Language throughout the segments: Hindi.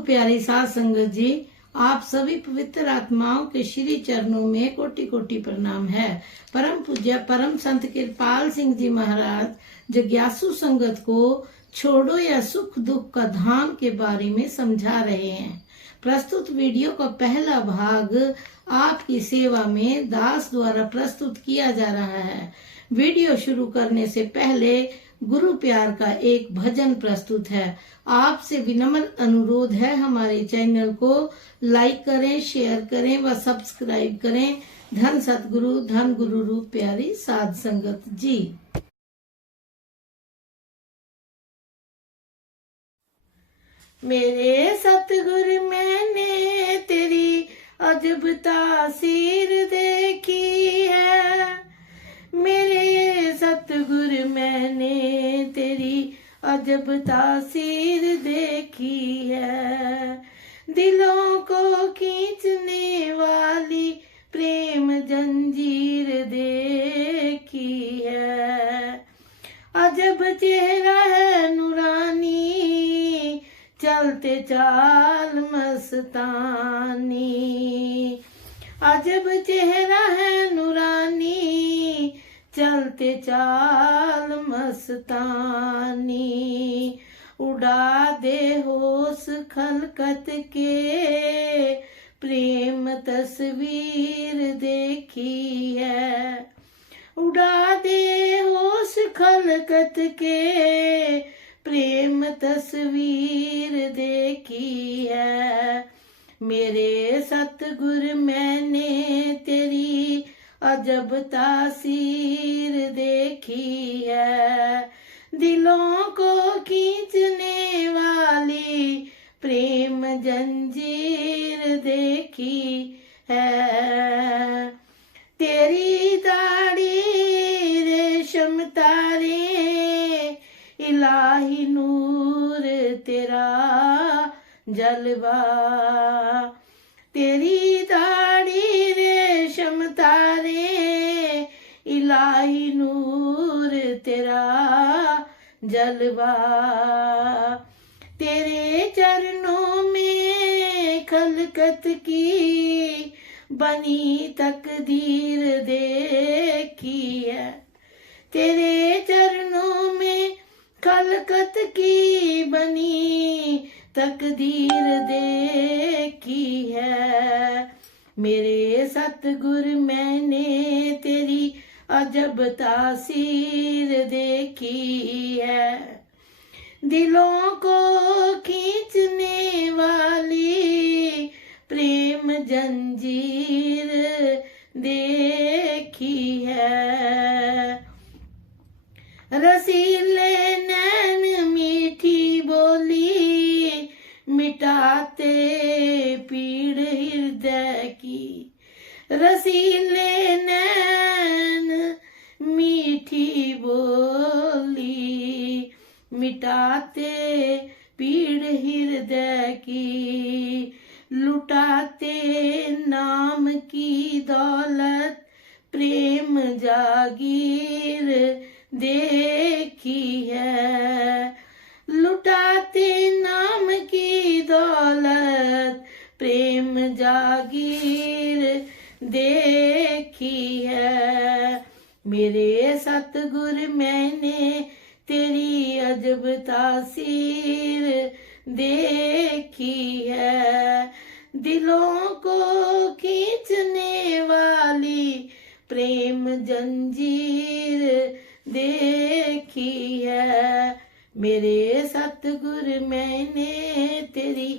प्यारी साध संगत जी, आप सभी पवित्र आत्माओं के श्री चरणों में कोटि कोटि प्रणाम है। परम पूज्य परम संत कृपाल सिंह जी महाराज जिज्ञासु संगत को छोड़ो या सुख दुख का धाम के बारे में समझा रहे हैं। प्रस्तुत वीडियो का पहला भाग आपकी सेवा में दास द्वारा प्रस्तुत किया जा रहा है। वीडियो शुरू करने से पहले गुरु प्यार का एक भजन प्रस्तुत है। आपसे विनम्र अनुरोध है, हमारे चैनल को लाइक करें, शेयर करें व सब्सक्राइब करें। धन सतगुरु धन गुरु रूप प्यारी साध संगत जी। मेरे सतगुरु मैंने तेरी अजब तासीर देखी है। मेरे सतगुरु मैंने तेरी अजब तासीर देखी है। दिलों को खींचने वाली प्रेम जंजीर देखी है। अजब चेहरा है नूरानी, चलते चाल मस्तानी। अजब चेहरा है नूरानी, चलते चाल मस्तानी। उड़ा दे होश खलकत के प्रेम तस्वीर देखी है। उड़ा दे होश खलकत के प्रेम तस्वीर देखी है। मेरे सतगुरु मैंने तेरी अजब तासीर देखी है। दिलों को खींचने वाली प्रेम जंजीर देखी है। तेरी दाढ़ी रेशम तारे, इलाही नूर तेरा जलवा। तेरी दाढ़ी रेशम तारे, इलाही नूर तेरा जलवा। तेरे चरणों में खलकत की बनी तकदीर देखी है। तेरे चरणों में खलकत की बनी तकदीर देखी है। मेरे सतगुरु मैंने तेरी अजब तासीर देखी है। दिलों को खींचने वाली प्रेम जंजीर देखी है। रसीले नैन मीठी बोली, मिटाते पीड़ हृदय की। रसीले नैन मीठी बोली, मिटाते पीड़ हृदय की। लुटाते नाम की दौलत प्रेम जागीर देखी है। लुटाते नाम की दौलत प्रेम जागीर देखी है। मेरे सतगुरु मैंने तेरी अजब तासीर देखी है। दिलों को खींचने वाली प्रेम जंजीर देखी है। मेरे सतगुरु मैंने तेरी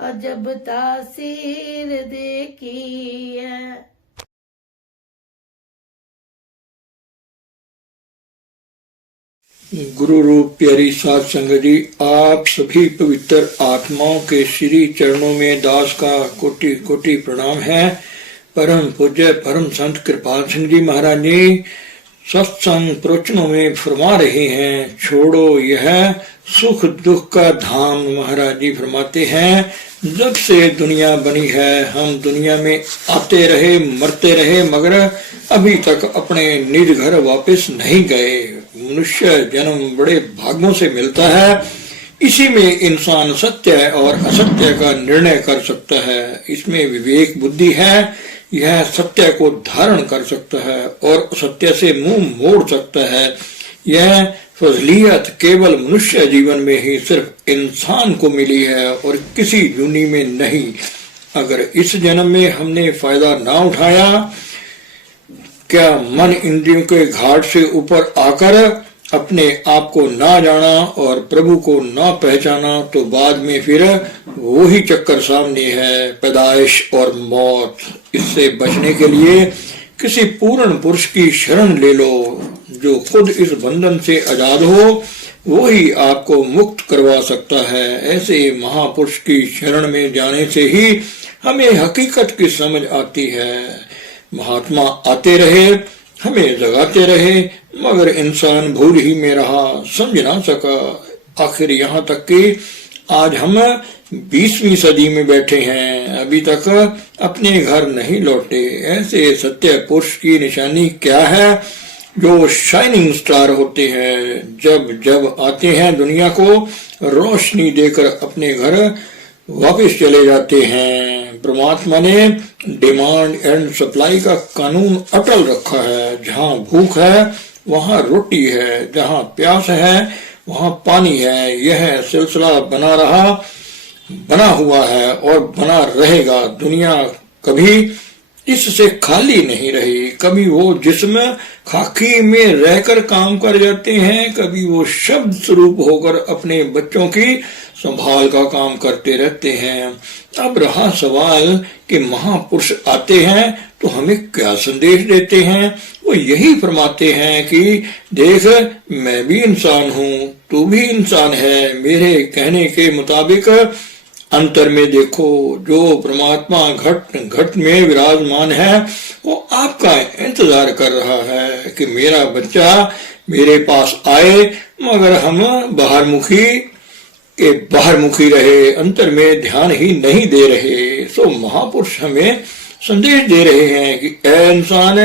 अजब तासीर देखी है। गुरु रूप प्यारी साध संगत जी, आप सभी पवित्र आत्माओं के श्री चरणों में दास का कोटि कोटि प्रणाम है। परम पूज्य परम संत कृपाल सिंह जी महाराज जी सत्संग प्रवचनों में फरमा रहे हैं, छोड़ो यह सुख दुख का धाम। महाराज जी फरमाते हैं, जब से दुनिया बनी है हम दुनिया में आते रहे मरते रहे, मगर अभी तक अपने निज घर वापस नहीं गए। मनुष्य जन्म बड़े भाग्यों से मिलता है। इसी में इंसान सत्य और असत्य का निर्णय कर सकता है। इसमें विवेक बुद्धि है। यह सत्य को धारण कर सकता है और असत्य से मुंह मोड़ सकता है। यह फजलियत केवल मनुष्य जीवन में ही सिर्फ इंसान को मिली है और किसी जूनी में नहीं। अगर इस जन्म में हमने फायदा ना उठाया, क्या मन इंद्रियों के घाट से ऊपर आकर अपने आप को ना जाना और प्रभु को ना पहचाना, तो बाद में फिर वो ही चक्कर सामने है, पैदाइश और मौत। इससे बचने के लिए किसी पूर्ण पुरुष की शरण ले लो, जो खुद इस बंधन से आजाद हो। वो ही आपको मुक्त करवा सकता है। ऐसे महापुरुष की शरण में जाने से ही हमें हकीकत की समझ आती है। महात्मा आते रहे, हमें जगाते रहे, मगर इंसान भूल ही में रहा, समझ ना सका। आखिर यहाँ तक कि आज हम 20वीं सदी में बैठे हैं, अभी तक अपने घर नहीं लौटे। ऐसे सत्य पुरुष की निशानी क्या है? जो शाइनिंग स्टार होते हैं, जब जब आते हैं दुनिया को रोशनी देकर अपने घर वापस चले जाते हैं। परमात्मा ने डिमांड एंड सप्लाई का कानून अटल रखा है। जहाँ भूख है वहाँ रोटी है, जहाँ प्यास है वहाँ पानी है। यह सिलसिला बना हुआ है और बना रहेगा। दुनिया कभी इससे खाली नहीं रही। कभी वो जिस्म खाकी में रहकर काम कर जाते हैं, कभी वो शब्द स्वरूप होकर अपने बच्चों की संभाल का काम करते रहते हैं। अब रहा सवाल कि महापुरुष आते हैं तो हमें क्या संदेश देते हैं? वो यही फरमाते हैं कि देख, मैं भी इंसान हूँ, तू भी इंसान है। मेरे कहने के मुताबिक अंतर में देखो। जो परमात्मा घट घट में विराजमान है, वो आपका इंतजार कर रहा है कि मेरा बच्चा मेरे पास आए, मगर हम बाहरमुखी रहे, अंतर में ध्यान ही नहीं दे रहे। सो महापुरुष हमें संदेश दे रहे हैं कि ऐ इंसान,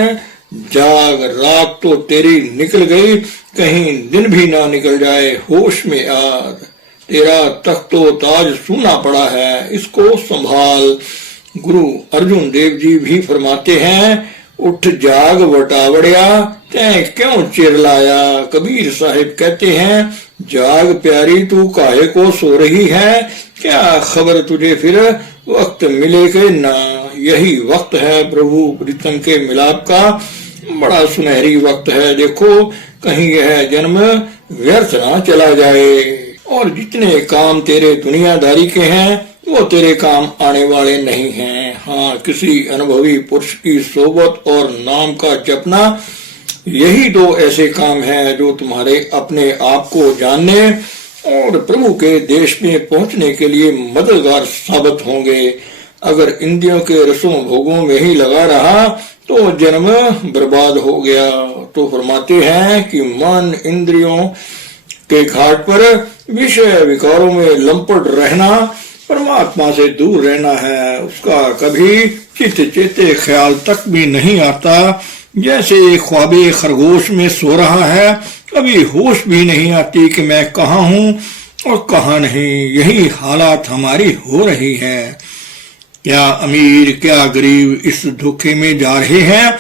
जाग, रात तो तेरी निकल गई, कहीं दिन भी ना निकल जाए, होश में आ। तेरा तख्तो ताज सूना पड़ा है, इसको संभाल। गुरु अर्जुन देव जी भी फरमाते हैं, उठ जाग वटावड़िया, तैं क्यों चिरलाया। कबीर साहिब कहते हैं, जाग प्यारी, तू काहे को सो रही है, क्या खबर तुझे फिर वक्त मिले के ना। यही वक्त है प्रभु प्रीतम के मिलाप का, बड़ा सुनहरी वक्त है। देखो, कहीं यह जन्म व्यर्थ ना चला जाए। और जितने काम तेरे दुनियादारी के हैं, वो तेरे काम आने वाले नहीं हैं। हाँ, किसी अनुभवी पुरुष की सोबत और नाम का जपना, यही दो ऐसे काम हैं जो तुम्हारे अपने आप को जानने और प्रभु के देश में पहुंचने के लिए मददगार साबित होंगे। अगर इंद्रियों के रसों भोगों में ही लगा रहा तो जन्म बर्बाद हो गया। तो फरमाते हैं कि मन इंद्रियों के घाट पर विषय विकारों में लंपट रहना, परमात्मा से दूर रहना है। उसका कभी चित चेते ख्याल तक भी नहीं आता। जैसे ख्वाबे खरगोश में सो रहा है, कभी होश भी नहीं आती कि मैं कहाँ हूँ और कहाँ नहीं। यही हालात हमारी हो रही है। क्या अमीर क्या गरीब इस धोखे में जा रहे हैं।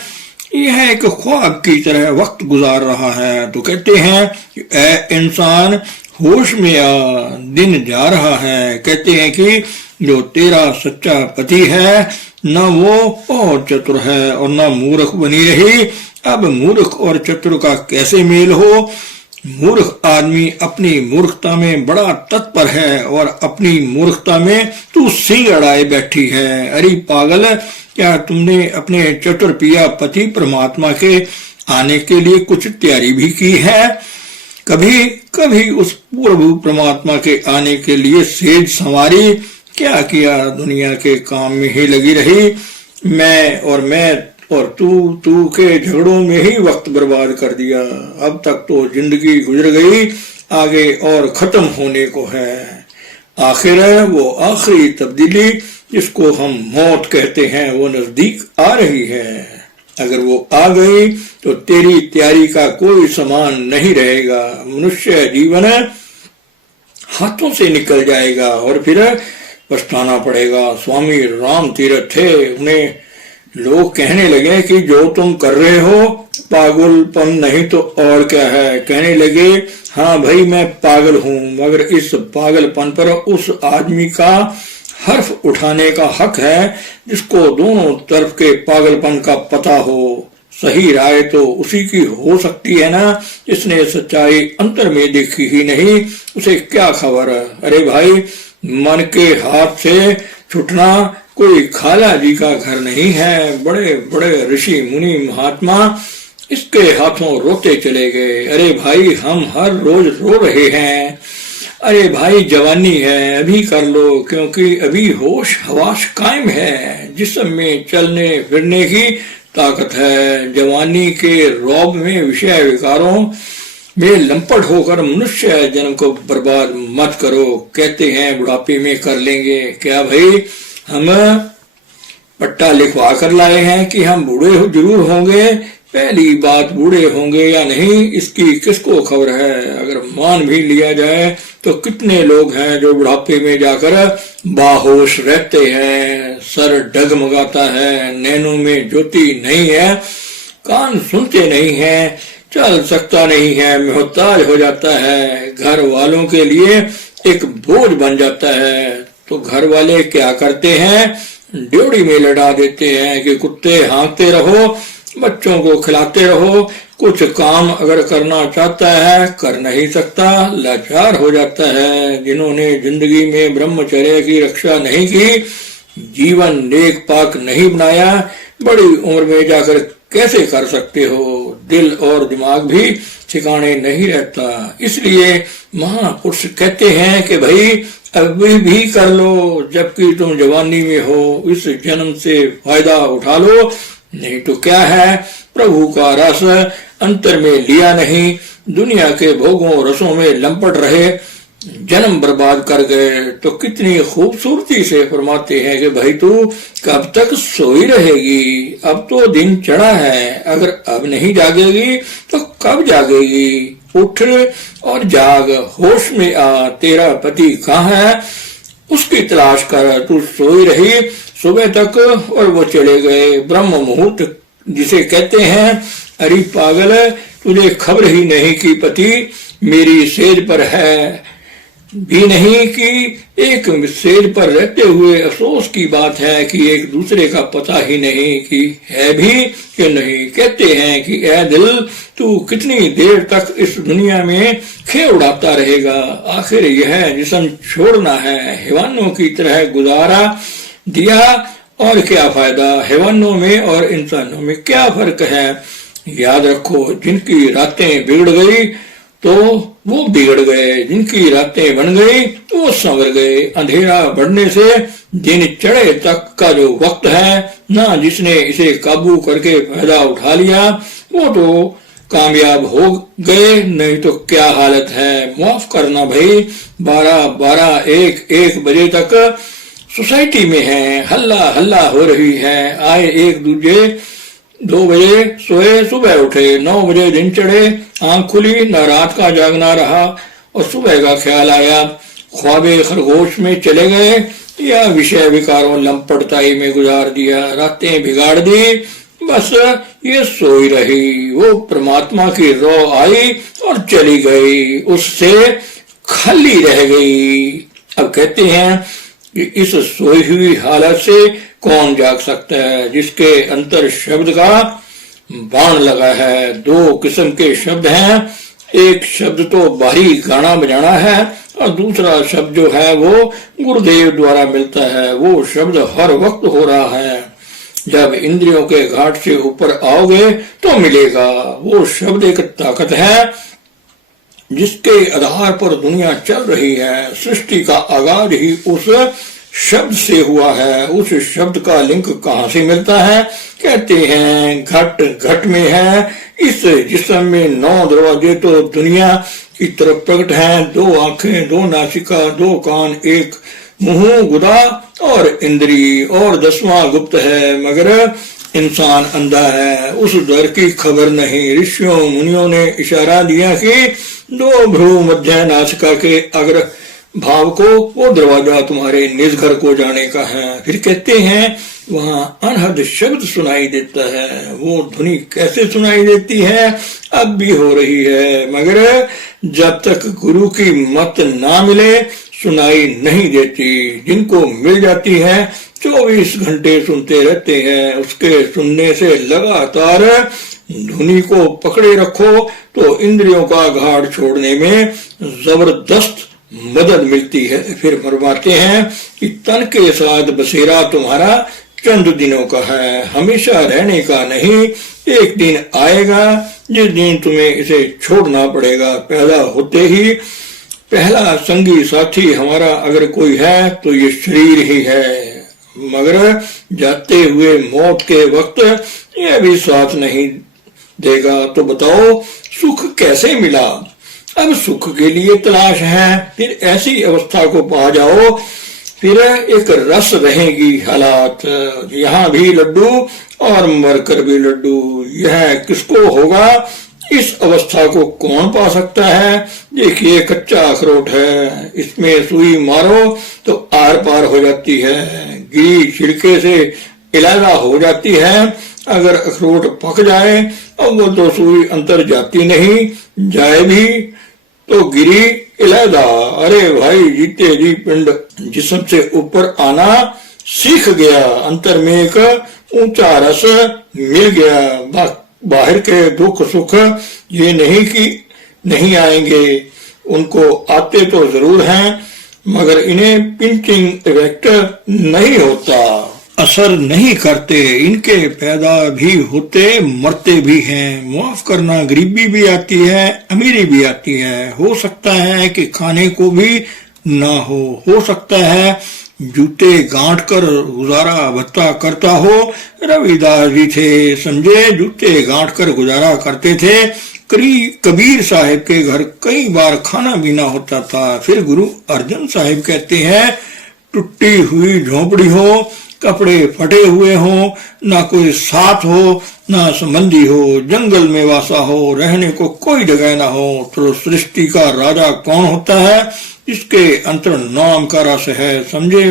यह एक ख्वाब की तरह वक्त गुजार रहा है। तो कहते हैं कि ऐ इंसान, होश में आ, दिन जा रहा है। कहते हैं कि जो तेरा सच्चा पति है, न वो और चतुर है और न मूर्ख बनी रही। अब मूर्ख और चतुर का कैसे मेल हो। मूर्ख आदमी अपनी मूर्खता में बड़ा तत्पर है और अपनी मूर्खता में तू सिंह अड़ाए बैठी है। अरे पागल, क्या तुमने अपने चतुर पिया पति परमात्मा के आने के लिए कुछ तैयारी भी की है? कभी कभी उस प्रभु परमात्मा के आने के लिए सेज संवारी? क्या किया? दुनिया के काम में ही लगी रही। मैं और तू के झगड़ों में ही वक्त बर्बाद कर दिया। अब तक तो जिंदगी गुजर गई, आगे और खत्म होने को है। आखिर वो आखिरी तब्दीली जिसको हम मौत कहते हैं, वो नजदीक आ रही है। अगर वो आ गई तो तेरी तैयारी का कोई समान नहीं रहेगा। मनुष्य जीवन हाथों से निकल जाएगा और फिर पछताना पड़ेगा। स्वामी राम तीरथ थे, उन्हें लोग कहने लगे कि जो तुम कर रहे हो पागलपन नहीं तो और क्या है। कहने लगे हाँ भाई मैं पागल हूं, मगर इस पागलपन पर उस आदमी का हर्फ उठाने का हक है जिसको दोनों तरफ के पागलपन का पता हो। सही राय तो उसी की हो सकती है ना जिसने सच्चाई अंतर में देखी ही नहीं, उसे क्या खबर। अरे भाई, मन के हाथ से छुटना कोई खाला जी का घर नहीं है। बड़े बड़े ऋषि मुनि महात्मा इसके हाथों रोते चले गए। अरे भाई, हम हर रोज रो रहे हैं। अरे भाई, जवानी है, अभी कर लो, क्योंकि अभी होश हवास कायम है, जिस्म में चलने फिरने की ताकत है। जवानी के रौब में विषय विकारों में लंपट होकर मनुष्य जन्म को बर्बाद मत करो। कहते हैं बुढ़ापे में कर लेंगे। क्या भाई, हम पट्टा लिखवा कर लाए हैं कि हम बूढ़े जरूर होंगे। पहली बात, बूढ़े होंगे या नहीं इसकी किसको खबर है। अगर मान भी लिया जाए तो कितने लोग हैं जो बुढ़ापे में जाकर बाहोश रहते हैं, सर डगमगाता है, नैनों में ज्योति नहीं है, कान सुनते नहीं है, चल सकता नहीं है, मोहताज हो जाता है, घर वालों के लिए एक बोझ बन जाता है। तो घर वाले क्या करते हैं, ड्योढ़ी में लड़ा देते हैं कि कुत्ते हाँकते रहो, बच्चों को खिलाते रहो। कुछ काम अगर करना चाहता है कर नहीं सकता, लाचार हो जाता है। जिन्होंने जिंदगी में ब्रह्मचर्य की रक्षा नहीं की, जीवन नेक पाक नहीं बनाया, बड़ी उम्र में जाकर कैसे कर सकते हो। दिल और दिमाग भी ठिकाने नहीं रहता। इसलिए महापुरुष कहते हैं कि भाई अभी भी कर लो जबकि तुम जवानी में हो, इस जन्म से फायदा उठा लो, नहीं तो क्या है, प्रभु का रस अंतर में लिया नहीं, दुनिया के भोगों रसों में लंपट रहे, जन्म बर्बाद कर गए। तो कितनी खूबसूरती से फरमाते हैं कि भाई तू कब तक सोई रहेगी, अब तो दिन चढ़ा है, अगर अब नहीं जागेगी तो कब जागेगी। उठ और जाग, होश में आ, तेरा पति कहाँ है उसकी तलाश कर। तू सोई रही सुबह तक और वो चले गए। ब्रह्म मुहूर्त जिसे कहते हैं, अरे पागल, तुझे खबर ही नहीं कि पति मेरी सेज पर है भी नहीं, कि एक सेज पर रहते हुए अफसोस की बात है कि एक दूसरे का पता ही नहीं कि है भी कि नहीं। कहते हैं कि ऐ दिल, तू कितनी देर तक इस दुनिया में खे उड़ाता रहेगा, आखिर यह जिस्म छोड़ना है। हैवानों की तरह गुजारा दिया और क्या फायदा, हैवानों में और इंसानों में क्या फर्क है। याद रखो, जिनकी रातें बिगड़ गई तो वो बिगड़ गए, जिनकी रातें बन गई तो वो संवर गए। अंधेरा बढ़ने से दिन चढ़े तक का जो वक्त है ना, जिसने इसे काबू करके फायदा उठा लिया वो तो कामयाब हो गए, नहीं तो क्या हालत है। माफ करना भाई, 12, 1 बजे तक सोसाइटी में है, हल्ला हल्ला हो रही है, आए एक दूजे, 2 बजे सोए, सुबह उठे, 9 बजे दिन चढ़े, आंख खुली, न रात का जागना रहा और सुबह का ख्याल आया, ख्वाबे खरगोश में चले गए या विषय विकारों लंपटताई में गुजार दिया, रातें बिगाड़ दी, बस ये सोई रही। वो परमात्मा की रो आई और चली गई, उससे खाली रह गई। अब कहते हैं कि इस सोई हुई हालत से कौन जाग सकता है, जिसके अंतर शब्द का बाण लगा है। 2 किस्म के शब्द हैं, एक शब्द तो बाहरी गाना बजाना है और दूसरा शब्द जो है वो गुरुदेव द्वारा मिलता है। वो शब्द हर वक्त हो रहा है, जब इंद्रियों के घाट से ऊपर आओगे तो मिलेगा। वो शब्द एक ताकत है जिसके आधार पर दुनिया चल रही है। सृष्टि का आगाज ही उस शब्द से हुआ है। उस शब्द का लिंक कहाँ से मिलता है, कहते हैं घट घट में है। इस जिस्म में 9 दरवाजे तो दुनिया की तरफ प्रकट हैं, 2 आंखें, 2 नासिका, 2 कान, 1 मुंह, गुदा और इंद्री, और 10वां गुप्त है, मगर इंसान अंधा है, उस दर की खबर नहीं। ऋषियों मुनियों ने इशारा दिया कि 2 भ्रू मध्य नासिका के अग्र भाव को वो दरवाजा तुम्हारे निज घर को जाने का है। फिर कहते हैं वहां अनहद शब्द सुनाई देता है। वो ध्वनि कैसे सुनाई देती है अब भी हो रही है, मगर जब तक गुरु की मत ना मिले सुनाई नहीं देती। जिनको मिल जाती है 24 घंटे सुनते रहते हैं। उसके सुनने से लगातार ध्वनि को पकड़े रखो तो इंद्रियों का घाट छोड़ने में जबरदस्त मदद मिलती है। फिर फरमाते हैं कि तन के साथ बसेरा तुम्हारा चंद दिनों का है, हमेशा रहने का नहीं। एक दिन आएगा जिस दिन तुम्हें इसे छोड़ना पड़ेगा। पैदा होते ही पहला संगी साथी हमारा अगर कोई है तो ये शरीर ही है, मगर जाते हुए मौत के वक्त यह भी साथ नहीं देगा। तो बताओ सुख कैसे मिला? अब सुख के लिए तलाश है। फिर ऐसी अवस्था को पा जाओ, फिर एक रस रहेगी हालात। यहाँ भी लड्डू और मरकर भी लड्डू, यह किसको होगा? इस अवस्था को कौन पा सकता है? देखिए कच्चा अखरोट है, इसमें सुई मारो तो आर पार हो जाती है, गिरी छिड़के से इलाजा हो जाती है। अगर अखरोट पक जाए और वो तो सुई अंतर जाती नहीं, जाए भी तो गिरी इलादा। अरे भाई जीते जी पिंड जिस्म से ऊपर आना सीख गया, अंतर में एक ऊंचा रस मिल गया। बाहर के दुख सुख ये नहीं कि नहीं आएंगे, उनको आते तो जरूर हैं, मगर इन्हें पिंचिंग इफेक्ट नहीं होता, असर नहीं करते। इनके पैदा भी होते मरते भी हैं। माफ करना, गरीबी भी आती है, अमीरी भी आती है। हो सकता है कि खाने को भी ना हो सकता है जूते गांठ कर गुजारा भत्ता करता हो। रविदास जी थे, समझे, जूते गांठ कर गुजारा करते थे। कबीर साहिब के घर कई बार खाना भी ना होता था। फिर गुरु अर्जन साहिब कहते हैं टूटी हुई झोपड़ी हो, कपड़े फटे हुए हो, ना कोई साथ हो ना संबंधी हो, जंगल में वासा हो, रहने को कोई जगह ना हो, तो सृष्टि का राजा कौन होता है? इसके अंतर नाम का रस है। समझे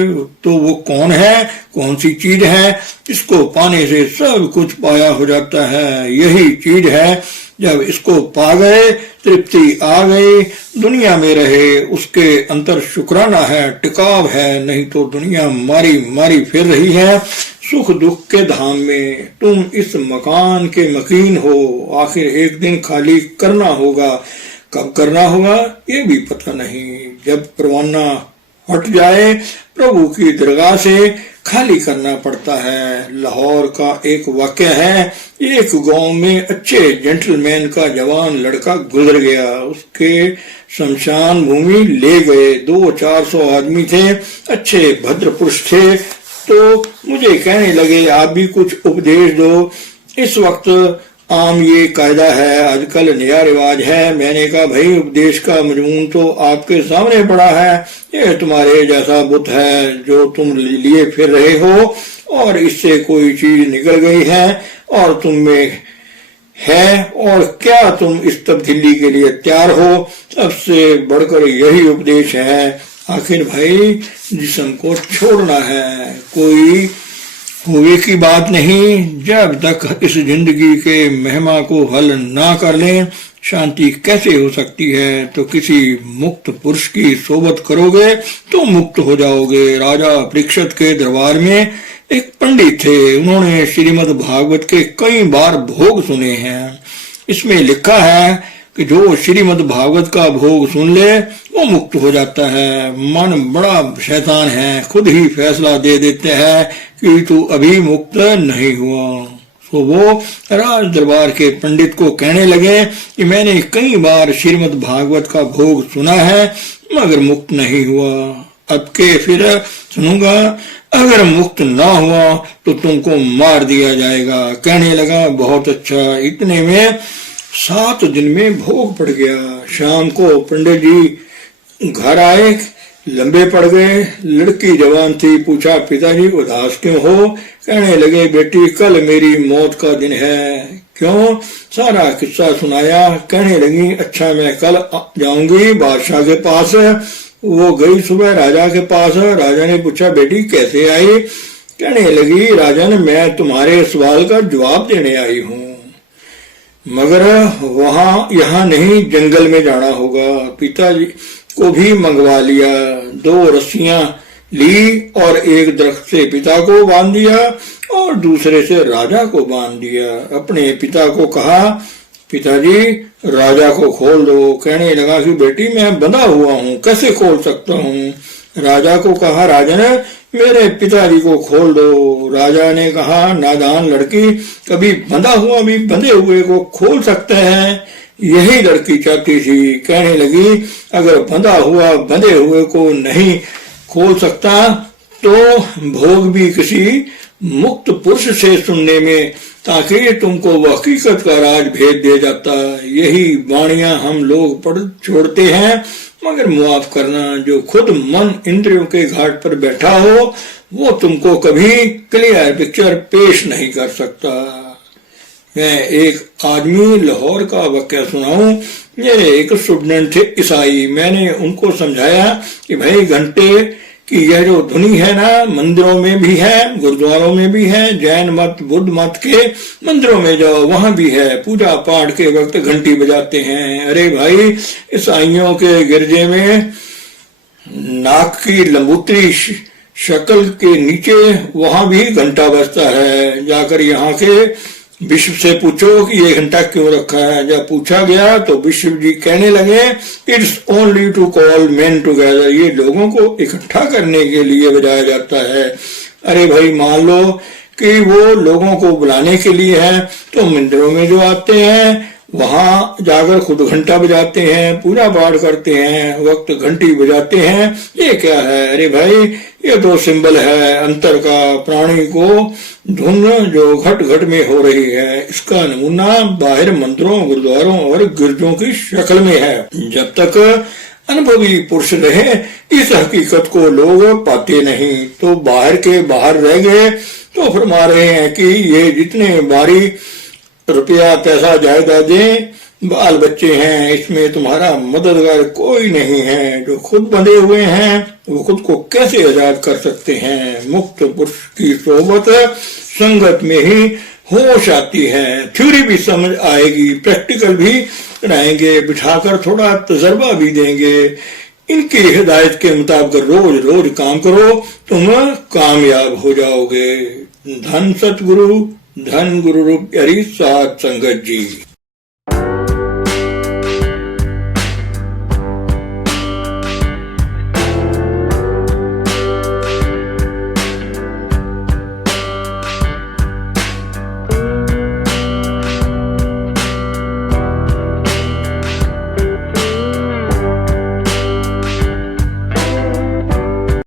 तो वो कौन है, कौन सी चीज है? इसको पाने से सब कुछ पाया हो जाता है। यही चीज है, जब इसको पा गए तृप्ति आ गई, दुनिया में रहे उसके अंतर शुक्राना है, टिकाव है। नहीं तो दुनिया मारी मारी फिर रही है सुख दुख के धाम में। तुम इस मकान के मकीन हो, आखिर एक दिन खाली करना होगा। कब करना होगा ये भी पता नहीं। जब परवाना हट जाए प्रभु की दरगाह से खाली करना पड़ता है। लाहौर का एक वाक्य है, एक गांव में अच्छे जेंटलमैन का जवान लड़का गुजर गया, उसके शमशान भूमि ले गए। 200-400 आदमी थे, अच्छे भद्र पुरुष थे, तो मुझे कहने लगे आप भी कुछ उपदेश दो। इस वक्त आम ये कायदा है, आजकल नया रिवाज है। मैंने कहा भाई उपदेश का मजमून तो आपके सामने पड़ा है, ये तुम्हारे जैसा बुत है जो तुम लिए फिर रहे हो और इससे कोई चीज निकल गई है और तुम में है, और क्या तुम इस तब्दीली के लिए तैयार हो? सबसे बढ़कर यही उपदेश है। आखिर भाई जिस्म को छोड़ना है, कोई हुए की बात नहीं। जब तक इस जिंदगी के महिमा को हल ना कर लें शांति कैसे हो सकती है? तो किसी मुक्त पुरुष की सोबत करोगे तो मुक्त हो जाओगे। राजा परीक्षित के दरबार में एक पंडित थे, उन्होंने श्रीमद् भागवत के कई बार भोग सुने हैं। इसमें लिखा है कि जो श्रीमद् भागवत का भोग सुन ले वो मुक्त हो जाता है। मन बड़ा शैतान है, खुद ही फैसला दे देते हैं कि तू अभी मुक्त नहीं हुआ। तो वो राज दरबार के पंडित को कहने लगे कि मैंने कई बार श्रीमद् भागवत का भोग सुना है मगर मुक्त नहीं हुआ। अब के फिर सुनूंगा, अगर मुक्त ना हुआ तो तुमको मार दिया जाएगा। कहने लगा बहुत अच्छा। इतने में 7 दिन में भोग पड़ गया। शाम को पंडित जी घर आए, लंबे पड़ गए। लड़की जवान थी, पूछा पिताजी उदास क्यों हो? कहने लगे बेटी कल मेरी मौत का दिन है। क्यों? सारा किस्सा सुनाया। कहने लगी अच्छा मैं कल जाऊंगी बादशाह के पास, वो गई सुबह राजा के पास। राजा ने पूछा, बेटी कैसे आई? कहने लगी, राजन मैं तुम्हारे सवाल का जवाब देने आई हूँ, मगर वहां यहाँ नहीं, जंगल में जाना होगा। पिताजी को भी मंगवा लिया, 2 रस्सियां ली और एक दरख्त से पिता को बांध दिया और दूसरे से राजा को बांध दिया। अपने पिता को कहा, पिताजी राजा को खोल दो। कहने लगा कि बेटी मैं बंधा हुआ हूँ, कैसे खोल सकता हूँ? राजा को कहा, राजन मेरे पिताजी को खोल दो। राजा ने कहा, नादान लड़की, कभी बंधा हुआ भी बंधे हुए को खोल सकते हैं? यही लड़की चाहती थी। कहने लगी, अगर बंधा हुआ बंधे हुए को नहीं खोल सकता तो भोग भी किसी मुक्त पुरुष से सुनने में, ताकि तुमको वो हकीकत का राज भेद दिया जाता। यही वाणियां हम लोग पढ़ छोड़ते हैं, मगर मुआफ करना, जो खुद मन इंद्रियों के घाट पर बैठा हो वो तुमको कभी क्लियर पिक्चर पेश नहीं कर सकता। मैं एक आदमी लाहौर का वाकया सुनाऊं। मेरे एक स्टूडेंट थे ईसाई। मैंने उनको समझाया कि भाई घंटे कि यह जो ध्वनि है ना, मंदिरों में भी है, गुरुद्वारों में भी है, जैन मत बुद्ध मत के मंदिरों में जाओ वहां भी है, पूजा पाठ के वक्त घंटी बजाते हैं। अरे भाई, ईसाइयों के गिरजे में नाक की लंबूतरी शक्ल के नीचे वहां भी घंटा बजता है। जाकर यहाँ के विश्व से पूछो कि ये घंटा क्यों रखा है। जब पूछा गया तो विश्व जी कहने लगे, it's only to call men together, ये लोगों को इकट्ठा करने के लिए बजाया जाता है। अरे भाई, मान लो कि वो लोगों को बुलाने के लिए है, तो मंदिरों में जो आते हैं वहां जाकर खुद घंटा बजाते हैं, पूजा पाठ करते हैं, वक्त घंटी बजाते हैं। ये क्या है? अरे भाई, ये तो सिंबल है अंतर का, प्राणी को धुन जो घट घट में हो रही है, इसका नमूना बाहर मंदिरों, गुरुद्वारों और गिरजों की शक्ल में है। जब तक अनुभवी पुरुष रहे इस हकीकत को लोग पाते नहीं, तो बाहर के बाहर रह गए। तो फरमा रहे हैं कि ये जितने बारी रुपया पैसा जायदादें बाल बच्चे हैं, इसमें तुम्हारा मददगार कोई नहीं है। जो खुद बंधे हुए हैं वो खुद को कैसे आजाद कर सकते हैं? मुक्त पुरुष की सोबत संगत में ही होश आती है। थ्योरी भी समझ आएगी, प्रैक्टिकल भी कराएंगे, बिठाकर थोड़ा तजर्बा भी देंगे। इनकी हिदायत के मुताबिक रोज रोज काम करो, तुम कामयाब हो जाओगे। धन सतगुरु, धन गुरु रूप हरि साथ संगत जी।